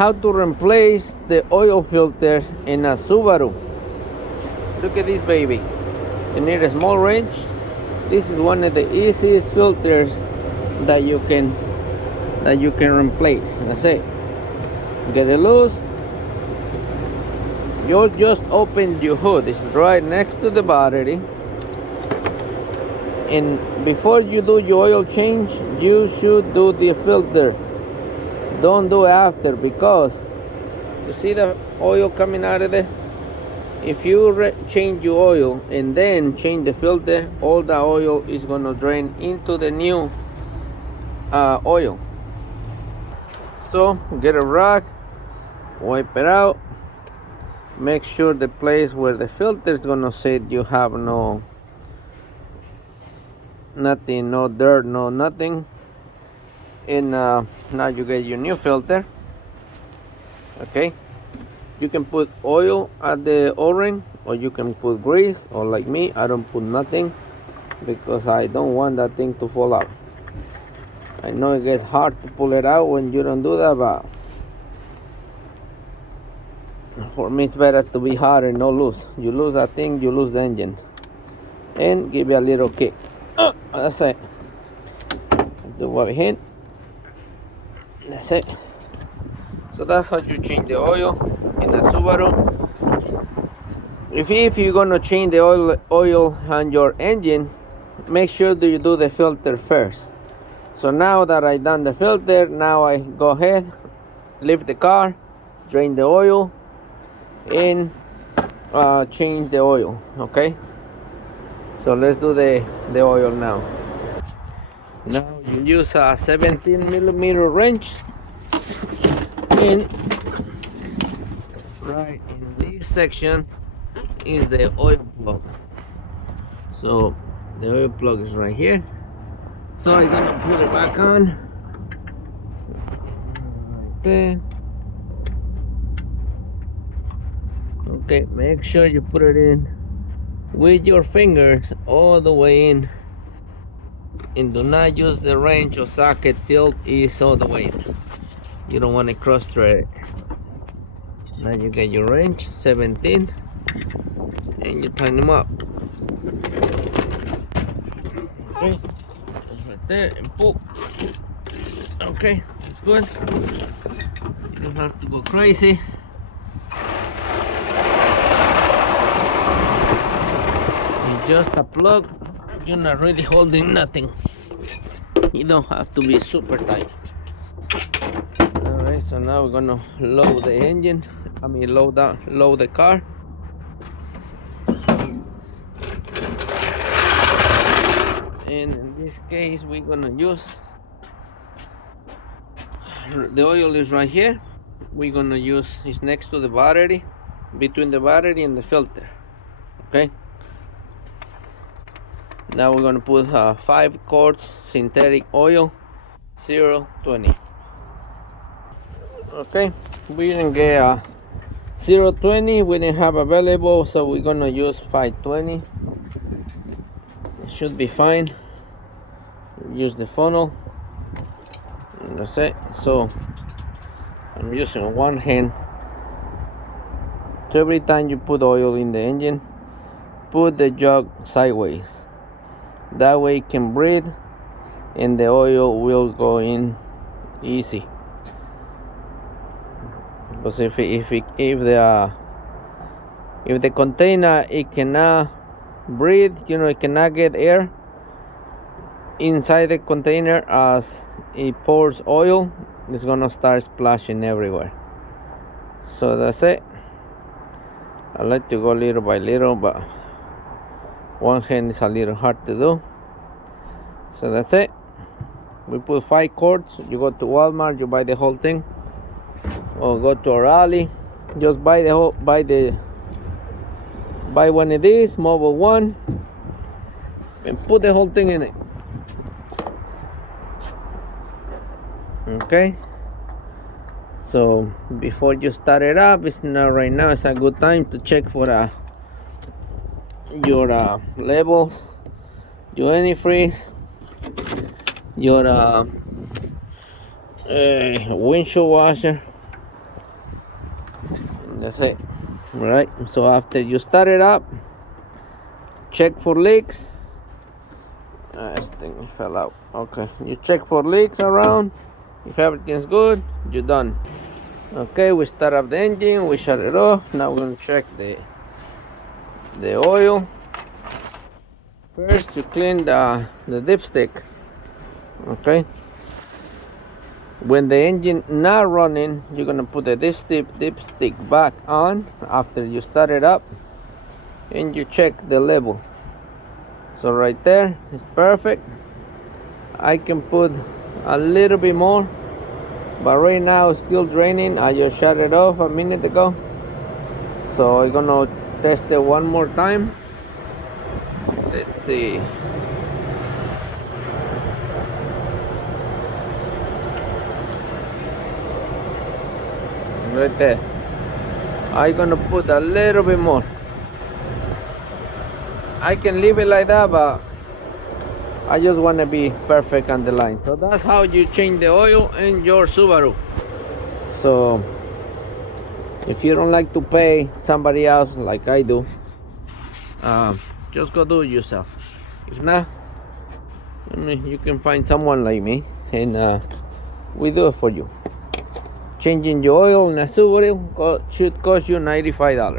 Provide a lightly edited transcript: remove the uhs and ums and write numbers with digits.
how to replace the oil filter in a Subaru. Look at this baby. You need a small wrench. This is one of the easiest filters that you can replace. That's it. Get it loose. You just open your hood. It's right next to the battery. And before you do your oil change, you should do the filter. Don't do it after, because you see the oil coming out of there. If you change your oil and then change the filter, all the oil is gonna drain into the new oil. So get a rag, wipe it out, make sure the place where the filter is gonna sit, you have nothing, no dirt, no nothing. And now you get your new filter. Okay, you can put oil at the O-ring, or you can put grease, or like me, I don't put nothing because I don't want that thing to fall out. I know it gets hard to pull it out when you don't do that, but for me it's better to be hard and no loose. You lose that thing, you lose the engine. And give it a little kick. That's it. Let's do what we hit. That's it. So that's how you change the oil in a Subaru. If you're gonna change the oil on your engine, make sure that you do the filter first. So now that I done the filter, now I go ahead, lift the car, drain the oil, and change the oil. Okay. So let's do the oil now. Now you use a 17mm wrench, and right in this section is the oil plug. So the oil plug is right here. So I'm gonna put it back on right there. Okay, make sure you put it in with your fingers all the way in, and do not use the wrench or socket till it's all the way in. You don't want to cross thread it. Now you get your wrench, 17, and you tighten them up. Okay, that's right there, and pull. Okay, that's good. You don't have to go crazy. It's just a plug. You're not really holding nothing. You don't have to be super tight. Alright, so now we're gonna load the engine. Load the car. And in this case, we're gonna use the oil is right here. We're gonna use it's next to the battery, between the battery and the filter. Okay. Now we're gonna put 5 quarts synthetic oil, 0.20. Okay, we didn't get 0.20. We didn't have available, so we're gonna use 5.20. It should be fine. Use the funnel. And that's it. So I'm using one hand. So every time you put oil in the engine, put the jug sideways. That way it can breathe and the oil will go in easy. Because if the container it cannot breathe, it cannot get air inside the container as it pours oil, it's gonna start splashing everywhere. So that's it. I like to go little by little, but one hand is a little hard to do. So that's it. We put 5 quarts. You go to Walmart, you buy the whole thing, or go to a rally, just buy one of these mobile one and put the whole thing in it. Okay, so before you start it up, it's not right now, it's a good time to check for your levels, your antifreeze, your windshield washer, That's it. All right, so after you start it up, check for leaks. This thing fell out. Okay, you check for leaks around. If everything's good, you're done. Okay, we start up the engine, we shut it off. Now we're gonna check the oil. First, you clean the dipstick. Okay. When the engine not running, you're gonna put the dipstick back on after you start it up, and you check the level. So right there, it's perfect. I can put a little bit more, but right now it's still draining. I just shut it off a minute ago, so I'm gonna test it one more time. Let's see. Right there. I'm gonna put a little bit more. I can leave it like that, but I just want to be perfect on the line. So that's how you change the oil in your Subaru. So if you don't like to pay somebody else like I do, just go do it yourself. If not, I mean, you can find someone like me, and we do it for you. Changing your oil in a Subaru should cost you $95.